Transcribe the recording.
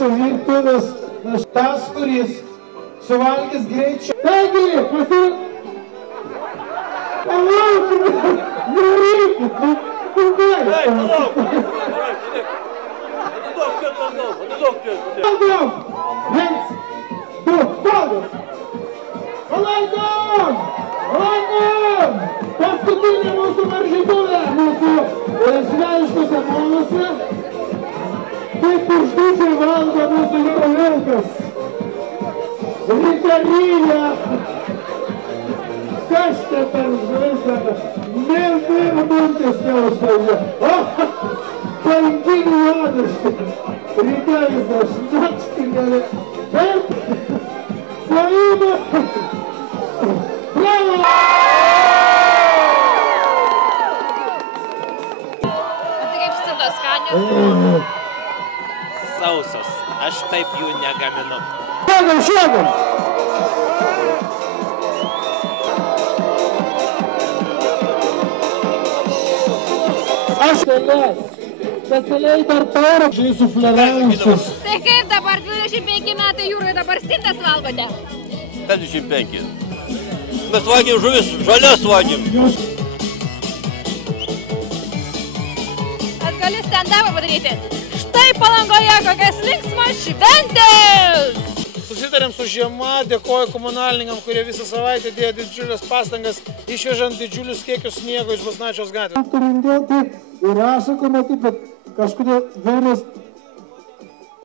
Viešbučio virtuvės tas, kuris suvalgys greičiau. Taigi, palaukime, nereikit, Palaikom! Viens, du, palaikom! Palaikom! Palaikom! Paskutinė mūsų varžytuvė, mūsų žvejyškose molose. Taip uždužiai valgo mūsų vilkas. Rikaryja. Kas čia per žvaisada? Nėra mintės neužtauja. Paimtinių juodaškį. Rikaryjas nakštingelė. Taip. Paima. Bravo! Sausos. Aš taip jų negaminu. Šėgam! Aš specialiai dar taurą suflerančius. Tai kaip dabar 25 metai jūroje dabar stintas valgote? 55. Mes valgėm žuvis, žalias valgėm. Gali stand-upą padaryti. Štai Palangoje kokias linksmas šventės! Susitarėm su žiema, dėkoju komunalininkam, kurie visą savaitę dėjo didžiulės pastangas, išvežant didžiulius kiekius sniego iš Basnavičiaus gatvės. Turim dėti ir ašaką matyti, bet kažkodėl vėjas